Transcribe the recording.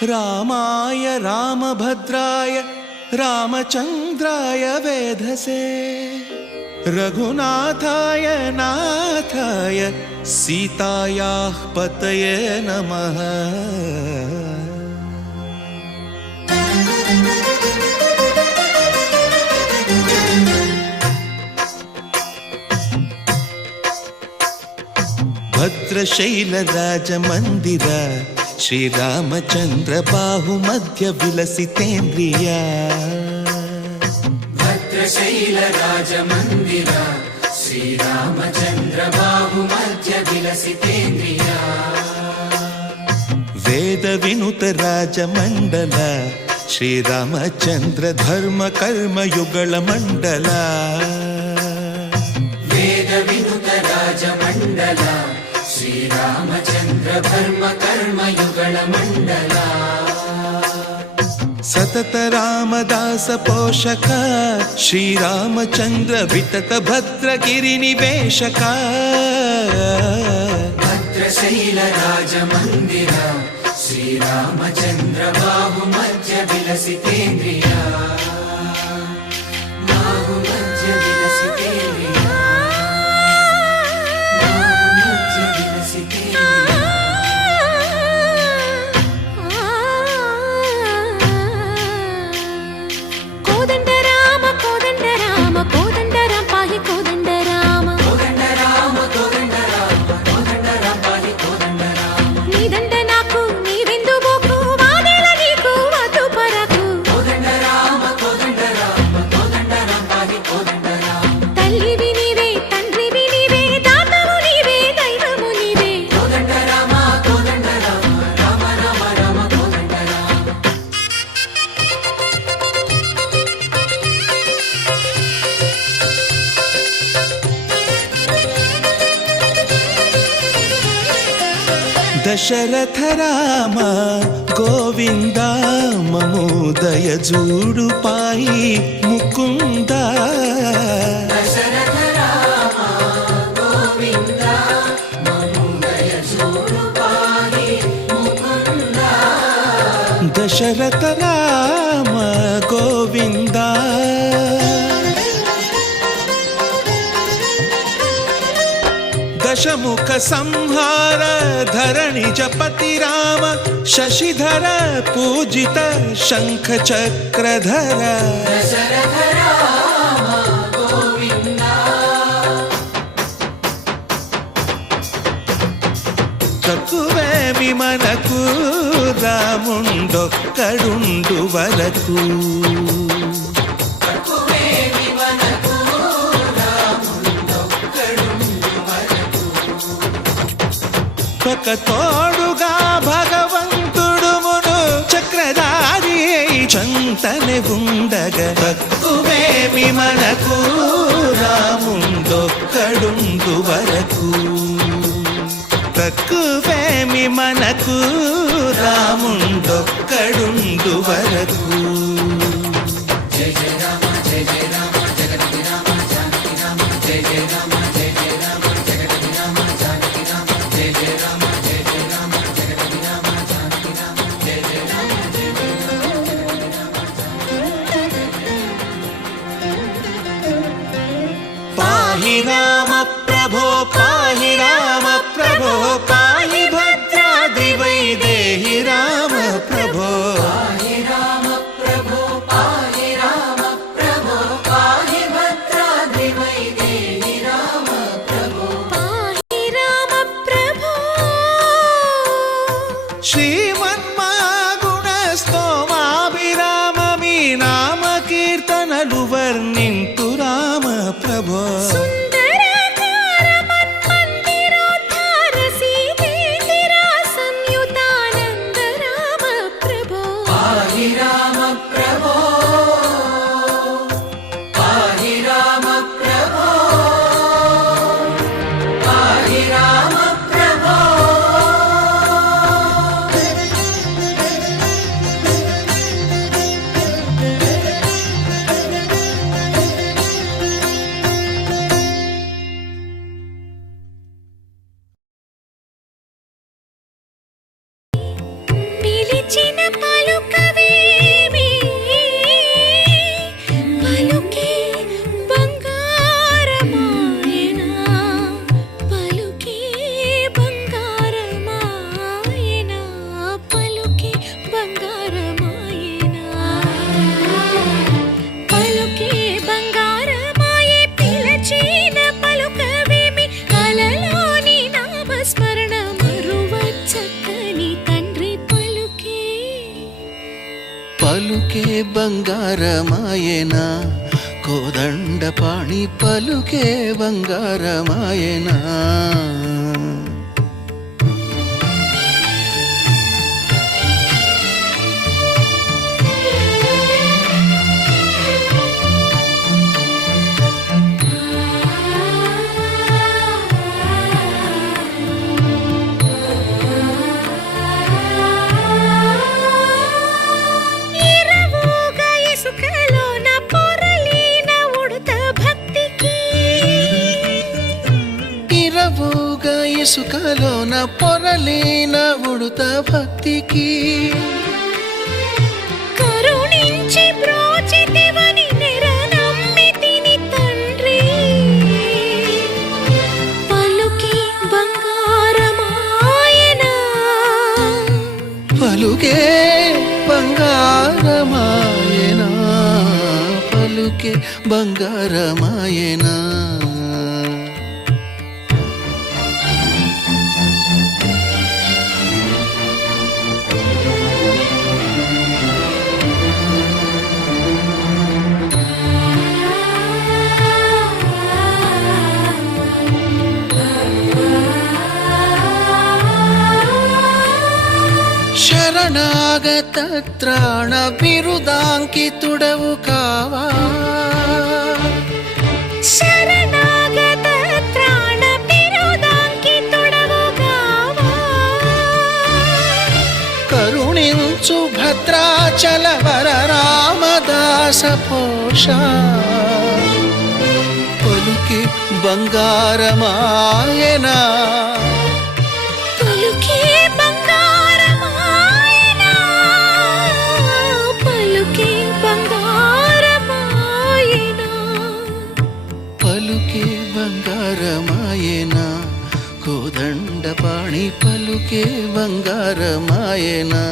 रामाय रामभद्राय रामचन्द्राय वेधसे रघुनाथाय नाथाय सीतायाः पतये नमः। भद्रशैलराजमन्दिर श्रीरामचन्द्र बाहुमध्य विलसितेन्द्रिया। भद्रशैलराजमन्दिर श्रीरामचन्द्र बाहुमध्य विलसितेन्द्रिया। वेदविनुत राजमण्डल श्रीरामचन्द्र धर्म कर्म युगल मण्डल। वेदविनुत राजमण्डल श्रीरामचन्द्र धर्म कर्म युगल मण्डल। सतत रामदास पोषक श्रीरामचन्द्र वितत भद्रगिरि निवेशक। भद्रशैल राजमन्दिर श्रीरामचन्द्र बाहुमध्य विलसितेन्द्रिया। बाहुमध्य विलसितेन्द्रिया। बाहुमध्य विलसितेन्द्रिया। कोदंड राम पाहि कोदंड राम। कोदंड राम पाहि कोदंड राम। नी दंड नाकु नीविंदु बोकु वादेल नीकु वधु परकु। कोदंड राम पाहि कोदंड राम। तल्लिवि नीवे तंड्रिवि नीवे दातवु नीवे दैवमु नीवे। कोदंड राम राम राम राम कोदंड राम। दशरथ राम गोविंद ममोदय जूडु पाहि मुकुंद। दशरथ राम गोविंद ममोदय जूडु पाहि मुकुंद। दशरथ राम गोविंद दशमुख संहार धरणि जपति राम शशिधर पूजित शंख चक्रधर। दशरथ राम गोविंद। తక్కువే విమనకు రాముండొక్కడుండు వరకు। ఒక తోడుగా భగవంతుడు మును చక్రధారి చంతనే ఉండగ తక్కువేమి మనకు రాముండొక్కడుండు వరకు। తక్కువేమి మనకు రాముండొక్కడుండు వరకు। జయ జయ రామ జయ జయ రామ జగతి రామ జానకి రామ జయ జయ రామ జయ జయ రామ జగతి రామ జానకి రామ జయ జయ రామ జయ జయ రామ జగతి రామ జానకి రామ జయ జయ రామ జయ జయ రామ పాహి రామ ప్రభో పాహి రామ ప్రభో పాహి భద్రాద్రి వైదేహి రామ ప్రభో। పాహి రామ ప్రభో పాహి రామ ప్రభో పాహి భద్రాద్రి వైదేహి రామ ప్రభో। पाहि राम प्रभो। శ్రీమన్మాగుణ స్తోమాభిరామ మీ నామ కీర్తనలు వర్ణింతు రామ ప్రభో। सुन्दराकार मन्मन्दिरोद्धार सीतेन्दिरा संयुतानन्द राम प्रभो। पाहि राम प्रभो पाहि राम प्रभो पाहि राम प्रभो। పలుకే బంగారమాయనా కోదండపాణి పలుకే బంగారమాయనా ఇరవుగా ఇసుకలోన పొరలిన ఉడుత భక్తికి ఇరవుగా ఇసుకలోన పొరలిన ఉడుత భక్తికి కరుణించి బ్రోచితివని నిరనమ్మితిని తండ్రి పలుకి బంగారమాయనా పలుకే బంగారమాయనా పలుకే బంగారమాయనా శరణాగత త్రాణ బిరుదాంకితుడవు కావా శరణాగత త్రాణ బిరుదాంకితుడవు కావా కరుణించు భద్రాచల వర రామదాస పోష పలుకి బంగారమాయనా పలుకే బంగారమాయనా పలుకే బంగారమాయనా పలుకే బంగారమాయనా కోదండపాణి పలుకే బంగారమాయనా